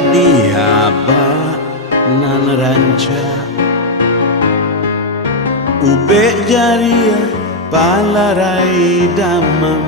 gadi haba nan ranca ube jaria palarai damam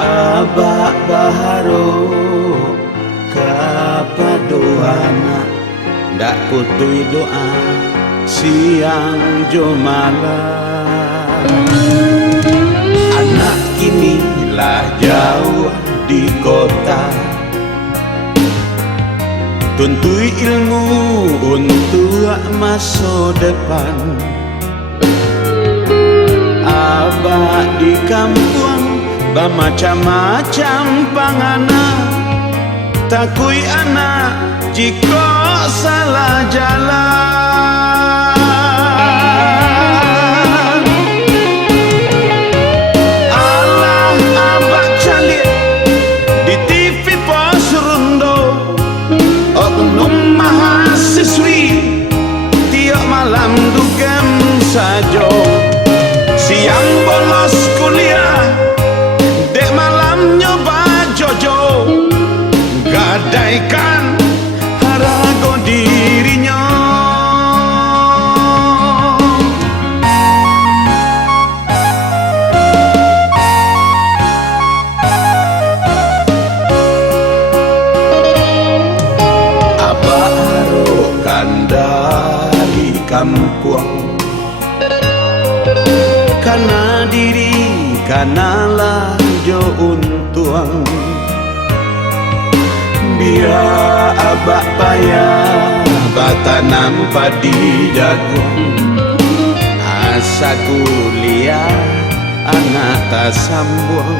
abak baharo kapadoana ndak putui doa siang jo malam. Anak kini lah jauh di kota, tuntui ilmu untuk masa depan. Abah di kampung bermacam-macam panganan, takui anak jika salah jalan. Alah abah calik di TV pos rundo, oknum mahasiswi tiap malam dugem sajo, siang bolos kuliah dek malam nyoba jojo, gadaikan harago dirinya. Abah harokan dari kampung, karena diri kanalah jo untuang. Biar abak payah batanam padi jagung, asa kuliah anak tak sambung.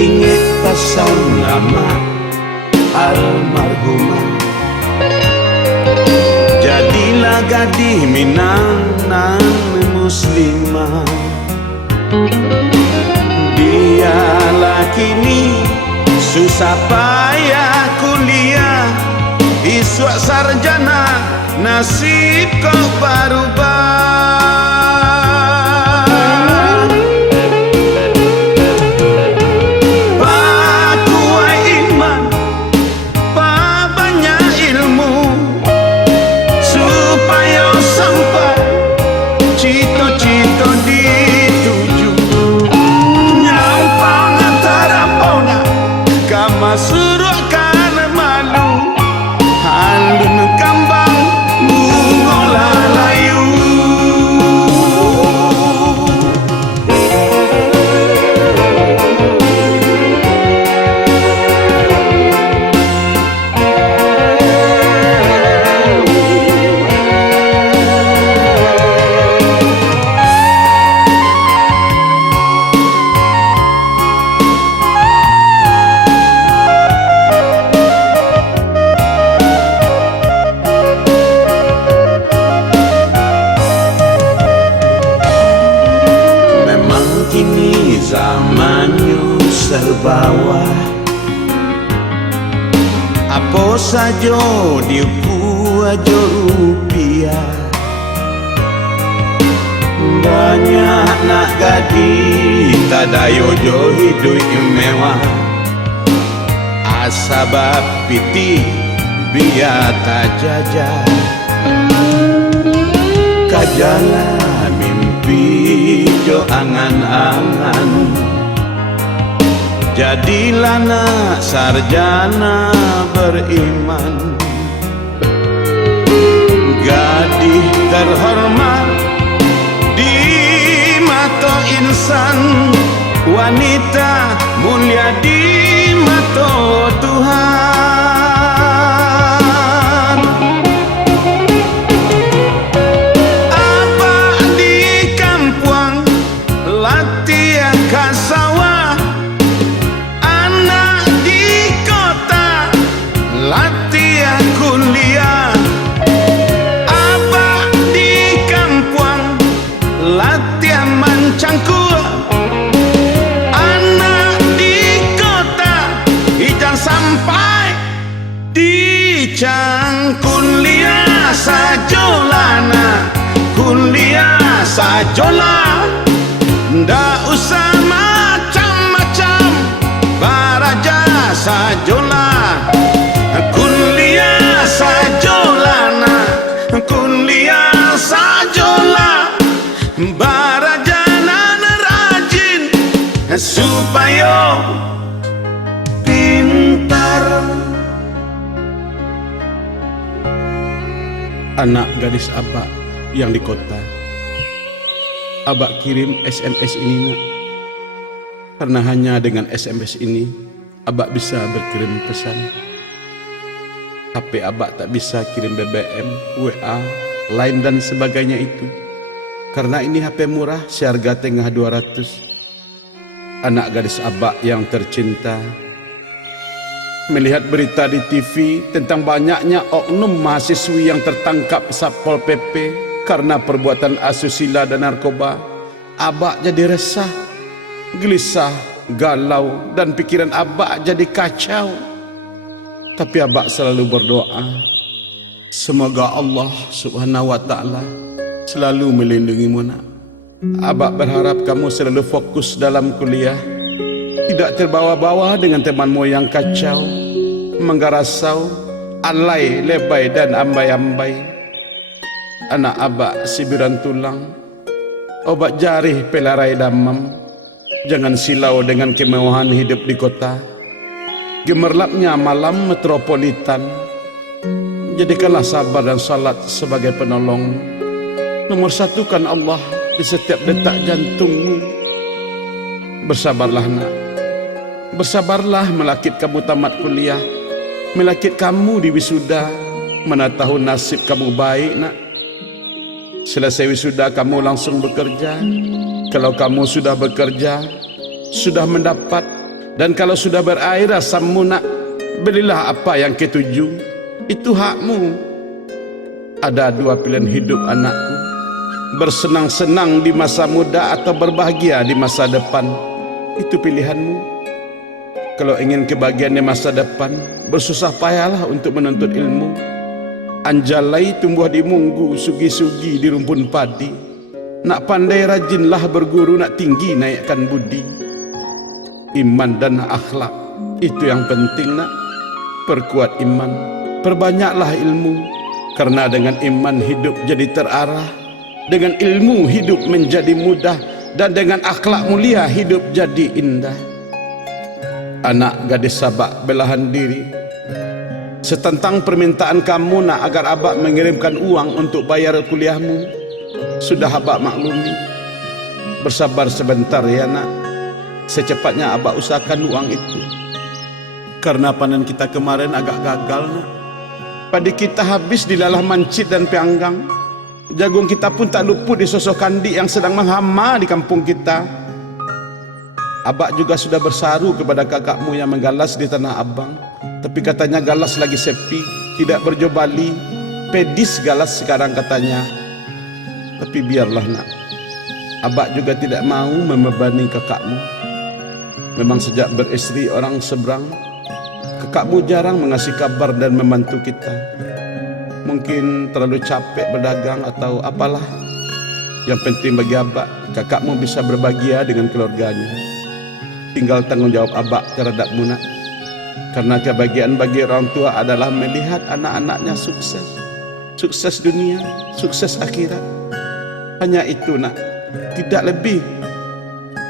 Ingat pesan lama almarhumah, jadilah gadis Minang nan muslimah. Dialah kini susah payah kuliah, iswak sarjana nasib kau berubah. Pakuai iman, pa banyak ilmu, supaya sampai cita-cita dituju. Nyampang antara pona kama suruh kana malu, halun kambang bungola layu. Kini zamannya serba, apa saja diukur aja rupiah. Banyak nak gadis tak dayo jo hidup mewah, asabab piti biar tak jajah. Kajalah mimpi jo angan-angan, jadilah nak sarjana beriman. Gadis terhormat di mata insan, wanita mulia di mata Tuhan. Cang kuliah sajolana, kuliah sajola, ndak usah macam-macam para supaya pintar. Anak gadis abak yang di kota, abak kirim SMS ini nak, karena hanya dengan SMS ini abak bisa berkirim pesan. HP abak tak bisa kirim BBM, WA, Line dan sebagainya itu, karena ini HP murah seharga tengah 200. Anak gadis abak yang tercinta melihat berita di TV tentang banyaknya oknum mahasiswi yang tertangkap Satpol PP karena perbuatan asusila dan narkoba. Abak jadi resah, gelisah, galau, dan pikiran abak jadi kacau. Tapi abak selalu berdoa, semoga Allah Subhanahu wa Ta'ala selalu melindungimu nak. Abak berharap kamu selalu fokus dalam kuliah, tidak terbawa-bawa dengan temanmu yang kacau, menggarasau, alay, lebay dan ambai-ambai. Anak abak sibiran tulang, obat jarih pelarai damam. Jangan silau dengan kemewahan hidup di kota, gemerlapnya malam metropolitan. Jadikanlah sabar dan salat sebagai penolong. Nomor satukan Allah di setiap detak jantungmu. Bersabarlah nak, bersabarlah melakit kamu tamat kuliah, melakit kamu di wisuda. Mana tahu nasib kamu baik nak. Selesai wisuda kamu langsung bekerja. Kalau kamu sudah bekerja, sudah mendapat, dan kalau sudah berair asammu nak, belilah apa yang ketuju, itu hakmu. Ada dua pilihan hidup anakku, bersenang-senang di masa muda atau berbahagia di masa depan. Itu pilihanmu. Kalau ingin kebahagiaan di masa depan, bersusah payahlah untuk menuntut ilmu. Anjalai tumbuh di munggu, sugi-sugi di rumpun padi. Nak pandai rajinlah berguru, nak tinggi naikkan budi. Iman dan akhlak itu yang penting nak. Perkuat iman, perbanyaklah ilmu, karena dengan iman hidup jadi terarah, dengan ilmu hidup menjadi mudah, dan dengan akhlak mulia hidup jadi indah. Anak gadis sabak belahan diri, setentang permintaan kamu nak agar abak mengirimkan uang untuk bayar kuliahmu, sudah abak maklumi. Bersabar sebentar ya nak, secepatnya abak usahakan uang itu. Karena panen kita kemarin agak gagal nak. Padi kita habis dilalah mancit dan pianggang. Jagung kita pun tak luput di sosok kandi yang sedang menghama di kampung kita. Abak juga sudah bersaru kepada kakakmu yang menggalas di Tanah Abang, tapi katanya galas lagi sepi, tidak berjobali. Pedis galas sekarang katanya. Tapi biarlah nak, abak juga tidak mau membebani kakakmu. Memang sejak beristri orang seberang, kakakmu jarang mengasih kabar dan membantu kita. Mungkin terlalu capek berdagang atau apalah. Yang penting bagi abak, kakakmu bisa berbahagia dengan keluarganya. Tinggal tanggung jawab abak terhadapmu nak. Karena kebahagiaan bagi orang tua adalah melihat anak-anaknya sukses. Sukses dunia, sukses akhirat. Hanya itu nak, tidak lebih.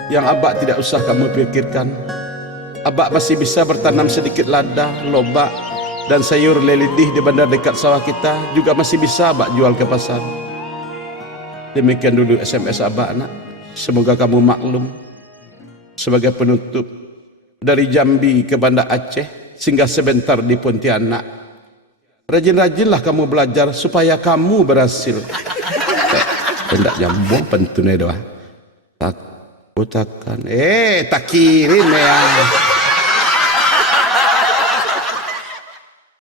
Yang abak tidak usah kamu pikirkan. Abak masih bisa bertanam sedikit lada, lobak, dan sayur lelidih di bandar dekat sawah kita. Juga masih bisa abak jual ke pasar. Demikian dulu SMS abak nak. Semoga kamu maklum. Sebagai penutup, dari Jambi ke Banda Aceh, singgah sebentar di Pontianak. Rajin-rajinlah kamu belajar supaya kamu berhasil. Hendak nyambung pentunai doa. Tak utakan. Tak kirim ya.